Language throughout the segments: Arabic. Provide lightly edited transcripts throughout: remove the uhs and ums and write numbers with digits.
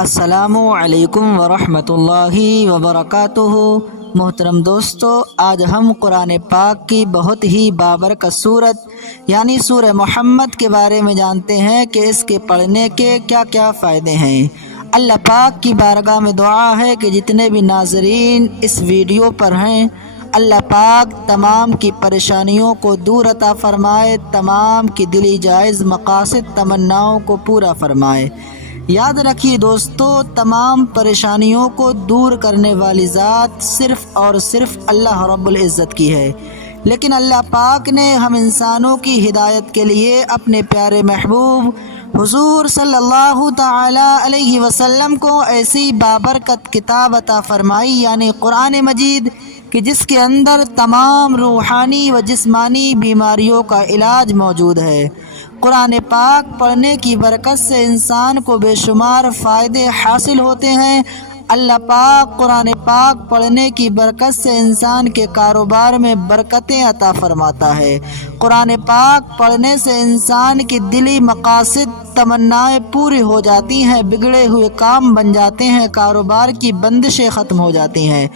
السلام علیکم ورحمۃ اللہ وبرکاتہ۔ محترم دوستو، آج ہم قرآن پاک کی بہت ہی بابرکت صورت یعنی سورہ محمد کے بارے میں جانتے ہیں کہ اس کے پڑھنے کے کیا کیا فائدے ہیں۔ اللہ پاک کی بارگاہ میں دعا ہے کہ جتنے بھی ناظرین اس ویڈیو پر ہیں، اللہ پاک تمام کی پریشانیوں کو دور عطا فرمائے، تمام کی دلی جائز مقاصد تمناؤں کو پورا فرمائے۔ یاد رکھیے دوستو، تمام پریشانیوں کو دور کرنے والی ذات صرف اور صرف اللہ رب العزت کی ہے، لیکن اللہ پاک نے ہم انسانوں کی ہدایت کے لیے اپنے پیارے محبوب حضور صلی اللہ تعالی علیہ وسلم کو ایسی بابرکت کتاب عطا فرمائی یعنی قرآن مجید کہ جس کے اندر تمام روحانی و جسمانی بیماریوں کا علاج موجود ہے۔ قرآن پاک پڑھنے کی برکت سے انسان کو بے شمار فائدے حاصل ہوتے ہیں۔ اللہ پاک قرآن پاک پڑھنے کی برکت سے انسان کے کاروبار میں برکتیں عطا فرماتا ہے۔ قرآن پاک پڑھنے سے انسان کی دلی مقاصد تمنائیں پوری ہو جاتی ہیں، بگڑے ہوئے کام بن جاتے ہیں، کاروبار کی بندشیں ختم ہو جاتی ہیں۔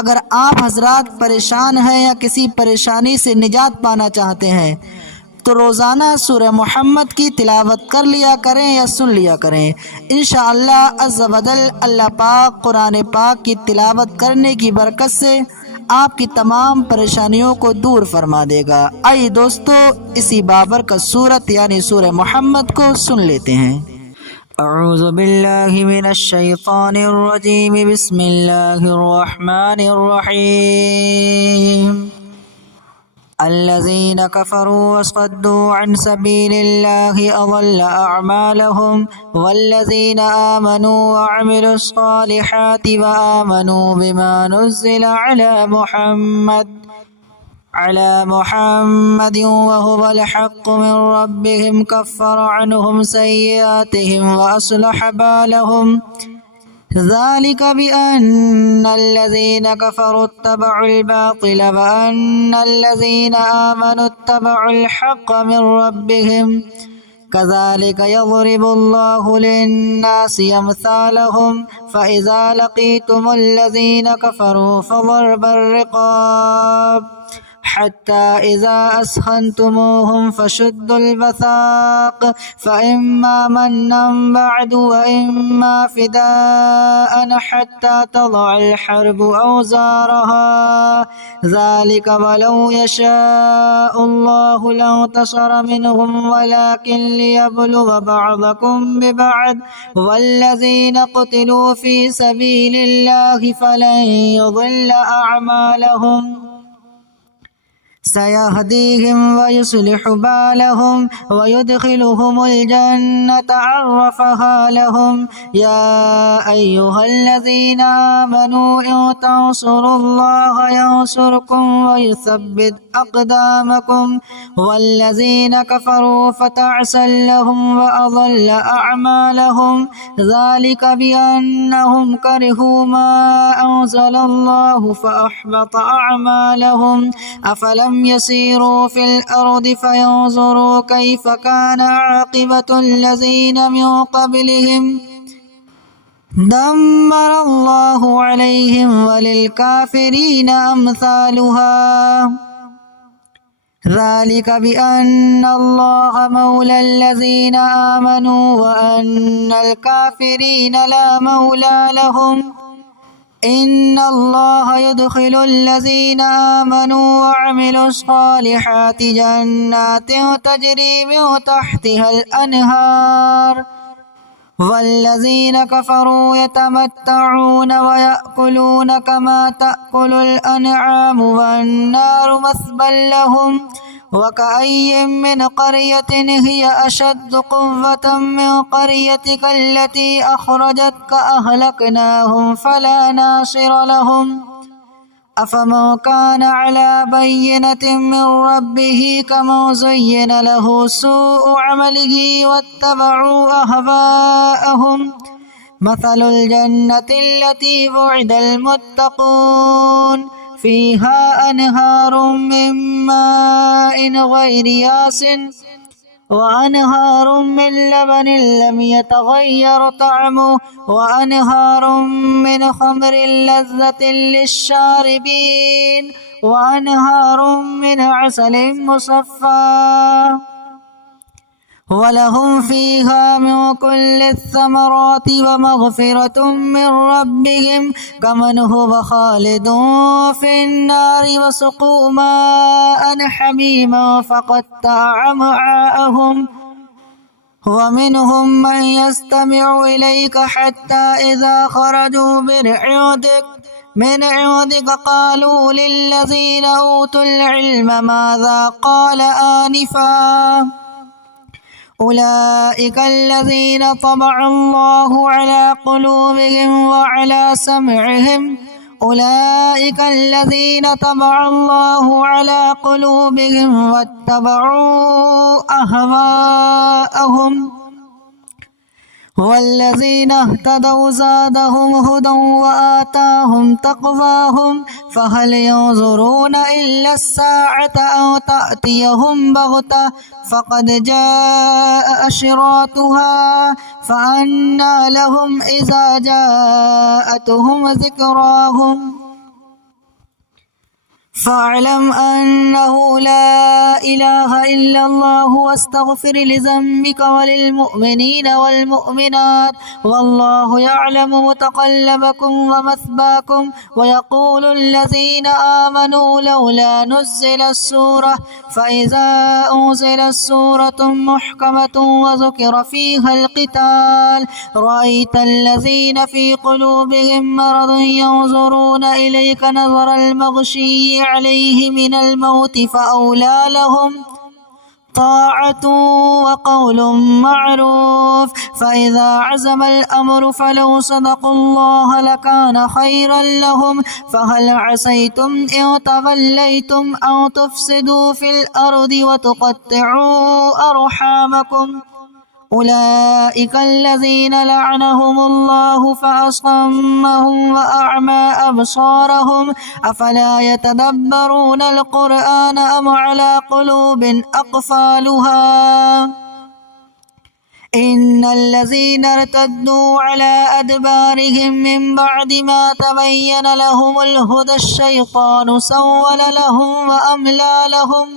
اگر آپ حضرات پریشان ہیں یا کسی پریشانی سے نجات پانا چاہتے ہیں تو روزانہ سورہ محمد کی تلاوت کر لیا کریں یا سن لیا کریں۔ انشاءاللہ عز و جل اللہ پاک قرآن پاک کی تلاوت کرنے کی برکت سے آپ کی تمام پریشانیوں کو دور فرما دے گا۔ آئیے دوستو، اسی بابرکت سورت یعنی سورہ محمد کو سن لیتے ہیں۔ اعوذ باللہ من الشیطان الرجیم، بسم اللہ الرحمن الرحیم۔ الذين كفروا وصدوا عن سبيل الله أضل أعمالهم والذين آمنوا وعملوا الصالحات وآمنوا بما نزل على محمد وهو الحق من ربهم كفر عنهم سيئاتهم وأصلح بالهم ذلك بأن الذين كفروا اتبعوا الباطل وأن الذين آمنوا اتبعوا الحق من ربهم كذلك يضرب الله للناس أمثالهم فإذا لقيتم الذين كفروا فضرب الرقاب حتى إذا أثخنتموهم فشدوا الوثاق فإما منا بعد وإما فداء حتى تضع الحرب أوزارها ذلك ولو يشاء الله لانتصر منهم ولكن ليبلو بعضكم ببعض والذين قتلوا في سبيل الله فلن يضل أعمالهم سيهديهم ويصلح بالهم ويدخلهم الجنة عرفها لهم يا أيها الذين آمنوا إن تنصروا الله ينصركم ويثبت أقدامكم والذين كفروا فتعسا لهم وأضل أعمالهم ذلك بأنهم كرهوا ما أنزل الله فأحبط أعمالهم أفلم يسيروا في الأرض فينظروا كيف كان عاقبة الذين من قبلهم دمر الله عليهم وللكافرين أمثالها ذلك بأن الله مولى الذين آمنوا وأن الكافرين لا مولى لهم إن الله يدخل الذين آمنوا وعملوا الصالحات جنات تجري من تحتها الأنهار والذين كفروا يتمتعون ويأكلون كما تأكل الأنعام والنار مثوى لهم وكأي من قرية هي أشد قوة من قريتك التي أخرجتك أهلكناهم فلا ناصر لهم أفمن كان على بينة من ربه كمن زين له سوء عمله واتبعوا أهواءهم مثل الجنة التي وعد المتقون فيها أنهار من ماء غير ياس وأنهار من لبن لم يتغير طعمه وأنهار من خمر لذة للشاربين وأنهار من عسل مصفى ولهم فيها من كل الثمرات ومغفرة من ربهم كمن هو خالد في النار وسقوا ماء حميما فقطع أمعاءهم ومنهم من يستمع إليك حتى إذا خرجوا من عندك قالوا للذين أوتوا العلم ماذا قال آنفا أولئك الذين طبع الله على قلوبهم وعلى سمعهم أولئك الذين طبع الله على قلوبهم واتبعوا أهواءهم والذين اهتدوا زادهم هدى وآتاهم تقواهم فهل ينظرون إلا الساعة أو تأتيهم بغتة فقد جاء أشراطها فأنى لهم إذا جاءتهم ذكراهم فاعلم أنه لا إله إلا الله واستغفر لذنبك وللمؤمنين والمؤمنات والله يعلم متقلبكم ومثواكم ويقول الذين آمنوا لولا نزل السورة فإذا أنزلت سورة محكمة وذكر فيها القتال رأيت الذين في قلوبهم مرض ينظرون إليك نظر المغشي عليه من الموت فأولى لهم طاعة وقول معروف فإذا عزم الأمر فلو صدقوا الله لكان خيرا لهم فهل عسيتم إن توليتم أو تفسدوا في الأرض وتقطعوا أرحامكم أولئك الذين لعنهم الله فأصمهم وأعمى أبصارهم أفلا يتدبرون القرآن أم على قلوب أقفالها إن الذين ارتدوا على أدبارهم من بعد ما تبين لهم الهدى الشيطان سول لهم وأملى لهم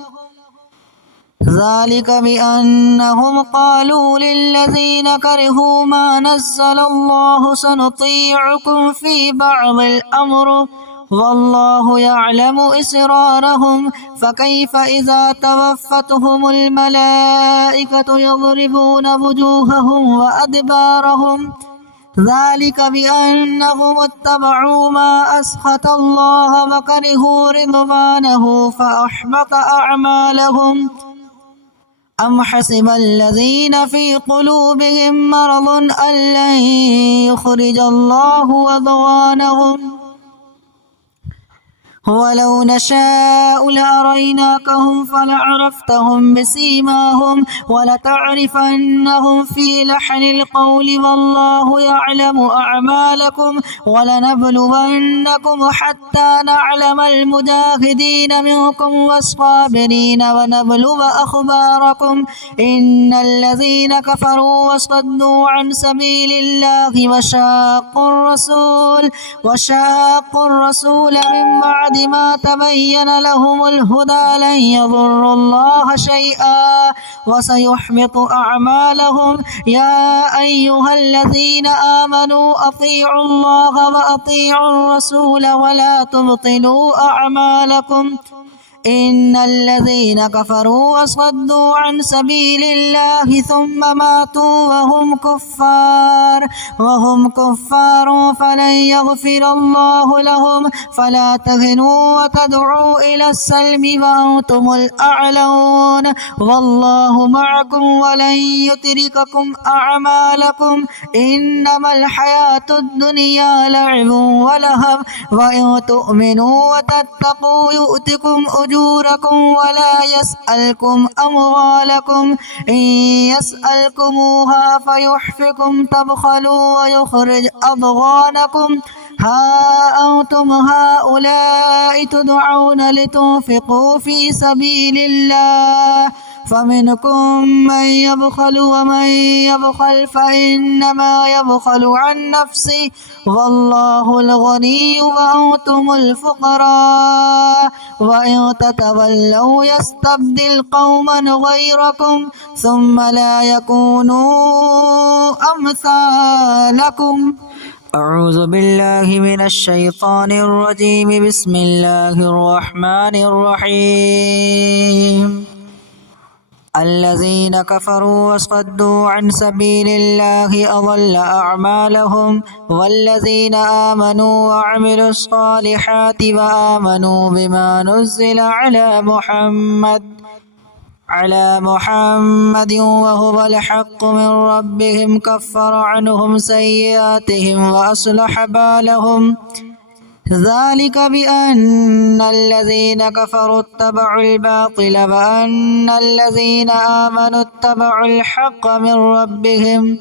ذلك بأنهم قالوا للذين كرهوا ما نزل الله سنطيعكم في بعض الأمر والله يعلم إسرارهم فكيف إذا توفتهم الملائكة يضربون وجوههم وأدبارهم ذلك بأنهم اتبعوا ما أسخط الله وكرهوا رضوانه فأحبط أعمالهم أم حسب الذين في قلوبهم مرض أن لن يخرج الله أضغانهم ولو نشاء لأريناكهم فلعرفتهم بسيماهم ولتعرفنهم في لحن القول والله يعلم أعمالكم ولنبلونكم حتى نعلم المجاهدين منكم والصابرين ونبلو أخباركم إن الذين كفروا وصدوا عن سبيل الله وشاقوا الرسول من بعد ما تبين لهم الهدى لن يضروا الله شيئا وسيحبط أعمالهم يا أيها الذين آمنوا أطيعوا الله وأطيعوا الرسول ولا تبطلوا أعمالكم إن الذين كفروا وصدوا عن سبيل الله ثم ماتوا وهم كفار فلن يغفر الله لهم فلا تهنوا وتدعوا إلى السلم وأنتم الأعلون والله معكم ولن يترككم أعمالكم إنما الحياة الدنيا لعب ولهو وإن تؤمنوا وتتقوا يؤتكم أجوركم ولا يسألكم أموالكم إن يسألكموها فيحفكم تبخلوا ويخرج أضغانكم ها أنتم هؤلاء تدعون لتنفقوا في سبيل الله فمنكم من يبخل ومن يبخل فإنما يبخل عن نفسه والله الغني وأنتم الفقراء وإن تتولوا يستبدل قوما غيركم ثم لا يكونوا أمثالكم. أعوذ بالله من الشيطان الرجيم. بسم الله الرحمن الرحيم. الذين كفروا وصدوا عن سبيل الله أضل أعمالهم والذين آمنوا وعملوا الصالحات وآمنوا بما نزل على محمد وهو الحق من ربهم كفر عنهم سيئاتهم وأصلح بالهم ذلك بأن الذين كفروا اتبعوا الباطل وأن الذين آمنوا اتبعوا الحق من ربهم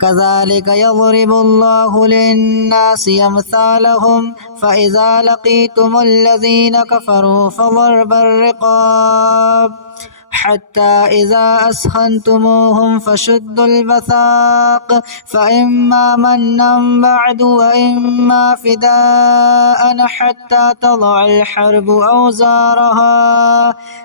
كذلك يضرب الله للناس أمثالهم فإذا لقيتم الذين كفروا فضرب الرقاب حتى إذا أسخنتموهم فشدوا الوثاق فإما منا بعد وإما فداء حتى تضع الحرب أوزارها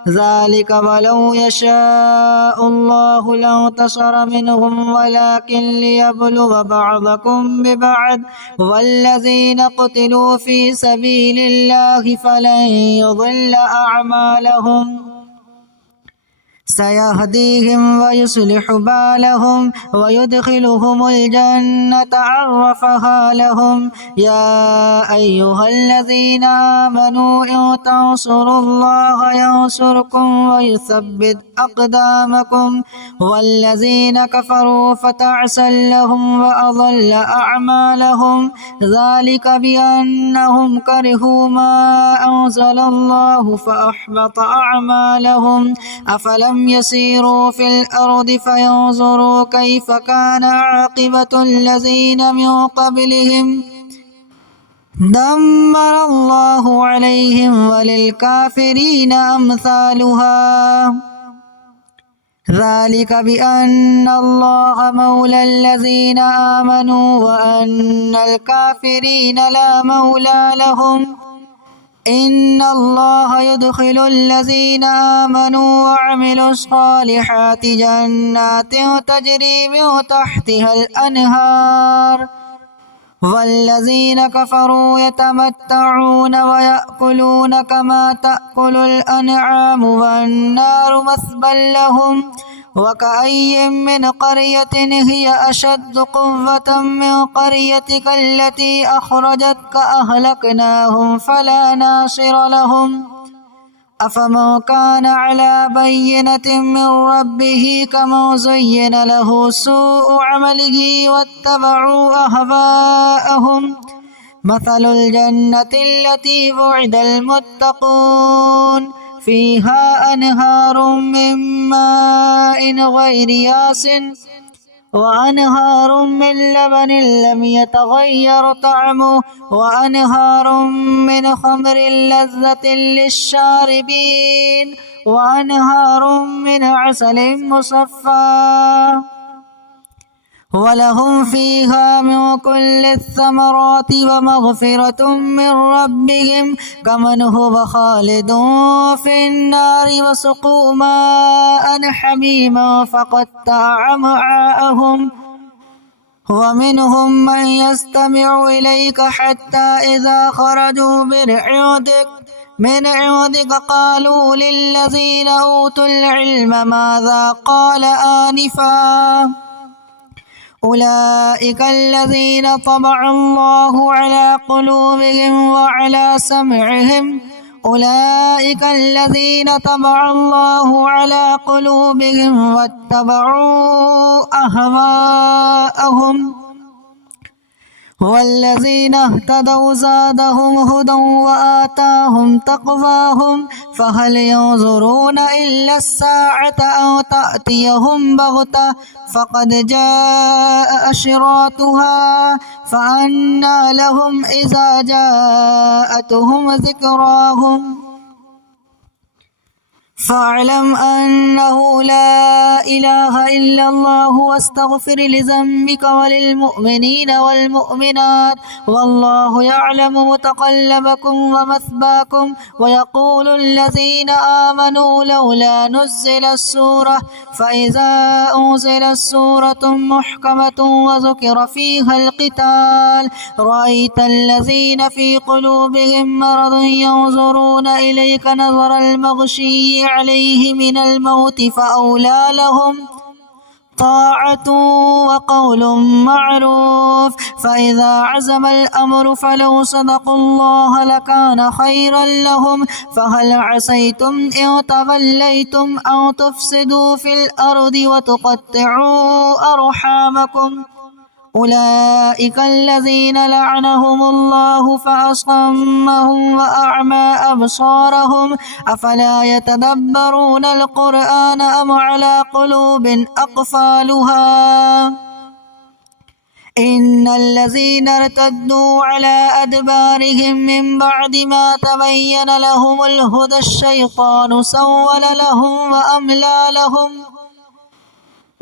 ذلك ولو يشاء الله لانتصر منهم ولكن ليبلو بعضكم ببعض والذين قتلوا في سبيل الله فلن يضل أعمالهم سيهديهم ويصلح بالهم ويدخلهم الجنة عرفها لهم. يا أيها الذين آمنوا إن تنصروا الله ينصركم ويثبت أقدامكم والذين كفروا فتعسا لهم وأضل أعمالهم ذلك بأنهم كرهوا ما أنزل الله فأحبط أعمالهم. أفلم يسيروا في الأرض فينظروا كيف كان عاقبة الذين من قبلهم دمر الله عليهم وللكافرين أمثالها ذلك بأن الله مولى الذين آمنوا وأن الكافرين لا مولى لهم. إن الله يدخل الذين آمنوا وعملوا الصالحات جنات تجري من تحتها الأنهار والذين كفروا يتمتعون ويأكلون كما تأكل الأنعام والنار مثوى لهم. وكأي من قرية هي أشد قوة من قريتك التي أخرجتك أهلكناهم فلا ناصر لهم. أفمن كان على بينة من ربه كمن زين له سوء عمله واتبعوا أهواءهم مثل الجنة التي وعد المتقون فيها أنهار من ماء غير ياس وأنهار من لبن لم يتغير طعمه وأنهار من خمر لذة للشاربين وأنهار من عسل مصفى ولهم فيها من كل الثمرات ومغفرة من ربهم كمن هو خالد في النار وسقوا ماء حميما فقطع أمعاءهم. ومنهم من يستمع إليك حتى إذا خرجوا من عندك قالوا للذين أوتوا العلم ماذا قال آنفا أولئك الذين طبع الله على قلوبهم وعلى سمعهم أولئك الذين طبع الله على قلوبهم واتبعوا أهواءهم والذين اهتدوا زادهم هدى وآتاهم تقواهم فهل ينظرون إلا الساعة أو تأتيهم بغتة فقد جاء أشراطها فأنى لهم إذا جاءتهم ذكراهم فاعلم أنه لا إله إلا الله واستغفر لذنبك وللمؤمنين والمؤمنات والله يعلم متقلبكم ومثواكم. ويقول الذين آمنوا لولا نزلت سورة فإذا أنزلت سورة محكمة وذكر فيها القتال رأيت الذين في قلوبهم مرض ينظرون إليك نظر المغشي عليه من الموت فأولى لهم طاعة وقول معروف. فإذا عزم الأمر فلو صدقوا الله لكان خيرا لهم. فهل عسيتم إن توليتم أن تفسدوا في الأرض وتقطعوا أرحامكم أولئك الذين لعنهم الله فأصمهم وأعمى أبصارهم أفلا يتدبرون القرآن أم على قلوب أقفالها. إن الذين ارتدوا على أدبارهم من بعد ما تبين لهم الهدى الشيطان سول لهم وأملى لهم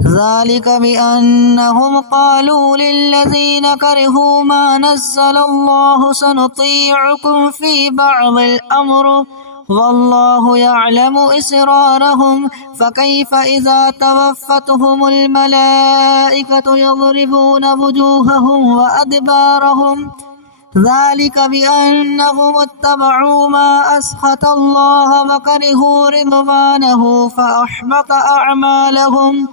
ذلك بأنهم قالوا للذين كرهوا ما نزل الله سنطيعكم في بعض الأمر والله يعلم إسرارهم. فكيف إذا توفتهم الملائكة يضربون وجوههم وأدبارهم ذلك بأنهم اتبعوا ما أسخط الله وكرهوا رضوانه فأحبط أعمالهم.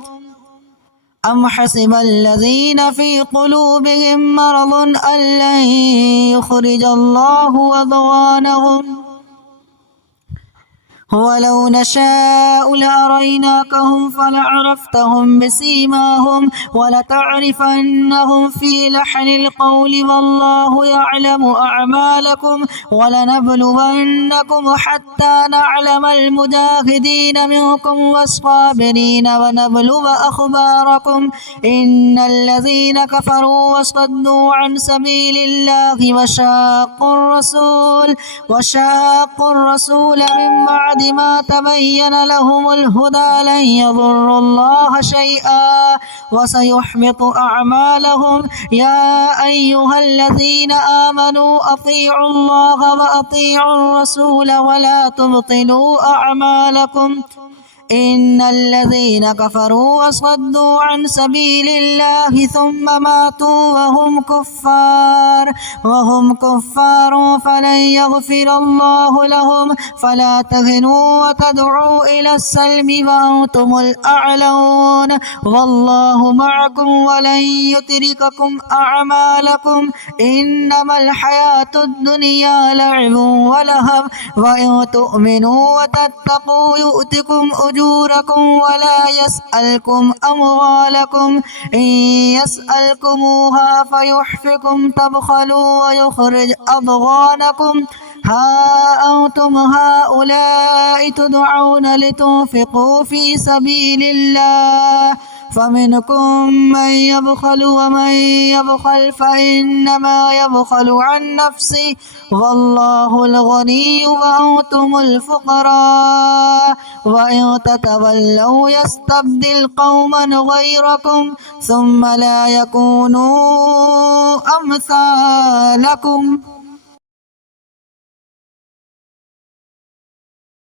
أم حسب الذين في قلوبهم مرض أن لن يخرج الله أضغانهم ولو نشاء لأريناكهم فلعرفتهم بسيماهم ولتعرفنهم في لحن القول والله يعلم أعمالكم ولنبلونكم حتى نعلم المجاهدين منكم والصابرين ونبلو أخباركم. إن الذين كفروا وصدوا عن سبيل الله وشاقوا الرسول من بعد ما تبين لهم الهدى لن يضروا الله شيئا وسيحبط أعمالهم. يا أيها الذين آمنوا أطيعوا الله وأطيعوا الرسول ولا تبطلوا أعمالكم. إن الذين كفروا وصدوا عن سبيل الله ثم ماتوا وهم كفار فلن يغفر الله لهم. فلا تهنوا وتدعوا إلى السلم وأنتم الأعلون والله معكم ولن يترككم أعمالكم. إنما الحياة الدنيا لعب ولهو وإن تؤمنوا وتتقوا يؤتكم أجوركم ولا يسألكم أموالكم. إن يسألكموها فيحفكم تبخلوا ويخرج أضغانكم. ها أنتم هؤلاء تدعون لتنفقوا في سبيل الله فمنكم من يبخل ومن يبخل فإنما يبخل عن نفسه والله الغني وأنتم الفقراء وإن تتولوا يستبدل قوما غيركم ثم لا يكونوا أمثالكم.